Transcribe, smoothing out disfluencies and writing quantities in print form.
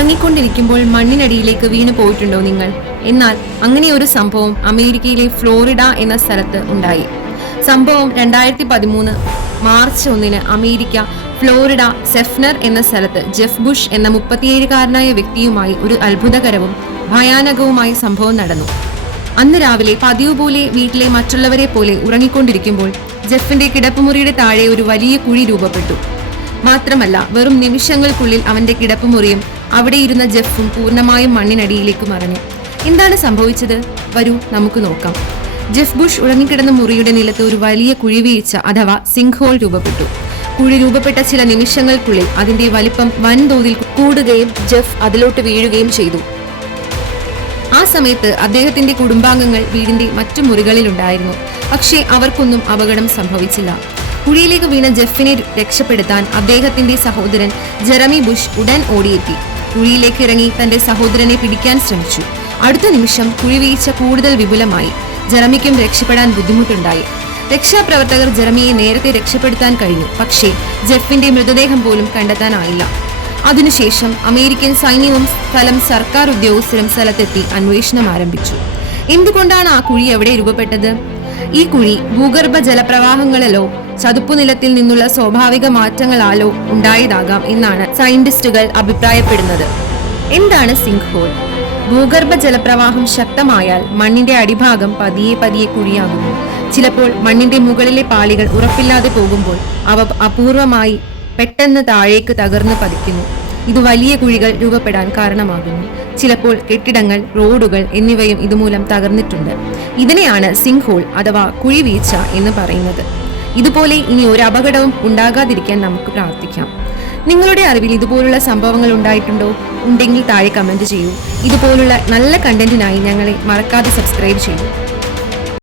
ഉറങ്ങിക്കൊണ്ടിരിക്കുമ്പോൾ മണ്ണിനടിയിലേക്ക് വീണു പോയിട്ടുണ്ടോ നിങ്ങൾ? എന്നാൽ അങ്ങനെ ഒരു സംഭവം അമേരിക്കയിലെ ഫ്ലോറിഡ എന്ന സ്ഥലത്ത് ഉണ്ടായി. സംഭവം 2013 മാർച്ച് 1 അമേരിക്ക ഫ്ലോറിഡ സെഫ്നർ എന്ന സ്ഥലത്ത് ജെഫ് ബുഷ് എന്ന 37-കാരനായ വ്യക്തിയുമായി ഒരു അത്ഭുതകരവും ഭയാനകവുമായ സംഭവം നടന്നു. അന്ന് രാവിലെ പതിവ് പോലെ വീട്ടിലെ മറ്റുള്ളവരെ പോലെ ഉറങ്ങിക്കൊണ്ടിരിക്കുമ്പോൾ ജെഫിന്റെ കിടപ്പുമുറിയുടെ താഴെ ഒരു വലിയ കുഴി രൂപപ്പെട്ടു. മാത്രമല്ല, വെറും നിമിഷങ്ങൾക്കുള്ളിൽ അവന്റെ കിടപ്പുമുറിയും അവിടെ ഇരുന്ന ജെഫും പൂർണ്ണമായും മണ്ണിനടിയിലേക്ക് മറഞ്ഞു. എന്താണ് സംഭവിച്ചത്? വരൂ നമുക്ക് നോക്കാം. ജെഫ് ബുഷ് ഉറങ്ങിക്കിടന്ന മുറിയുടെ നിലത്ത് ഒരു വലിയ കുഴിവീഴ്ച അഥവാ സിങ്ക് ഹോൾ രൂപപ്പെട്ടു. കുഴി രൂപപ്പെട്ട ചില നിമിഷങ്ങൾക്കുള്ളിൽ അതിന്റെ വലിപ്പം വൻതോതിൽ കൂടുകയും ജെഫ് അതിലോട്ട് വീഴുകയും ചെയ്തു. ആ സമയത്ത് അദ്ദേഹത്തിന്റെ കുടുംബാംഗങ്ങൾ വീടിന്റെ മറ്റു മുറികളിലുണ്ടായിരുന്നു. പക്ഷേ അവർക്കൊന്നും അപകടം സംഭവിച്ചില്ല. കുഴിയിലേക്ക് വീണ ജെഫിനെ രക്ഷപ്പെടുത്താൻ അദ്ദേഹത്തിന്റെ സഹോദരൻ ജെറമി ബുഷ് ഉടൻ ഓടിയെത്തി. കുഴിയിലേക്ക് ഇറങ്ങി തന്റെ സഹോദരനെ പിടിക്കാൻ ശ്രമിച്ചു. അടുത്ത നിമിഷം കുഴിവീഴ്ച കൂടുതൽ വിപുലമായി. ജെറമിക്കും രക്ഷപ്പെടാൻ ബുദ്ധിമുട്ടുണ്ടായി. രക്ഷാപ്രവർത്തകർ ജെറമിയെ നേരത്തെ രക്ഷപ്പെടുത്താൻ കഴിഞ്ഞു. പക്ഷേ ജെഫിന്റെ മൃതദേഹം പോലും കണ്ടെത്താനായില്ല. അതിനുശേഷം അമേരിക്കൻ സൈന്യവും സർക്കാർ ഉദ്യോഗസ്ഥരും സ്ഥലത്തെത്തി അന്വേഷണം ആരംഭിച്ചു. എന്തുകൊണ്ടാണ് ആ കുഴി എവിടെ രൂപപ്പെട്ടത്? ഈ കുഴി ഭൂഗർഭ ജലപ്രവാഹങ്ങളിലോ ചതുപ്പുനിലത്തിൽ നിന്നുള്ള സ്വാഭാവിക മാറ്റങ്ങളാലോ ഉണ്ടായതാകാം എന്നാണ് സയന്റിസ്റ്റുകൾ അഭിപ്രായപ്പെടുന്നത്. എന്താണ് സിങ്ക് ഹോൾ? ഭൂഗർഭ ജലപ്രവാഹം ശക്തമായാൽ മണ്ണിന്റെ അടിഭാഗം പതിയെ പതിയെ കുഴിയാകുന്നു. ചിലപ്പോൾ മണ്ണിന്റെ മുകളിലെ പാളികൾ ഉറപ്പില്ലാതെ പോകുമ്പോൾ അവ അപൂർവമായി പെട്ടെന്ന് താഴേക്ക് തകർന്നു പതിക്കുന്നു. ഇത് വലിയ കുഴികൾ രൂപപ്പെടാൻ കാരണമാകുന്നു. ചിലപ്പോൾ കെട്ടിടങ്ങൾ, റോഡുകൾ എന്നിവയും ഇതുമൂലം തകർന്നിട്ടുണ്ട്. ഇതിനെയാണ് സിങ്ക് ഹോൾ അഥവാ കുഴിവീഴ്ച എന്ന് പറയുന്നത്. ഇതുപോലെ ഇനി ഒരു അപകടവും ഉണ്ടാകാതിരിക്കാൻ നമുക്ക് പ്രാർത്ഥിക്കാം. നിങ്ങളുടെ അറിവിൽ ഇതുപോലുള്ള സംഭവങ്ങൾ ഉണ്ടായിട്ടുണ്ടോ? ഉണ്ടെങ്കിൽ താഴെ കമന്റ് ചെയ്യൂ. ഇതുപോലുള്ള നല്ല കണ്ടന്റിനായി ഞങ്ങളെ മറക്കാതെ സബ്സ്ക്രൈബ് ചെയ്യൂ.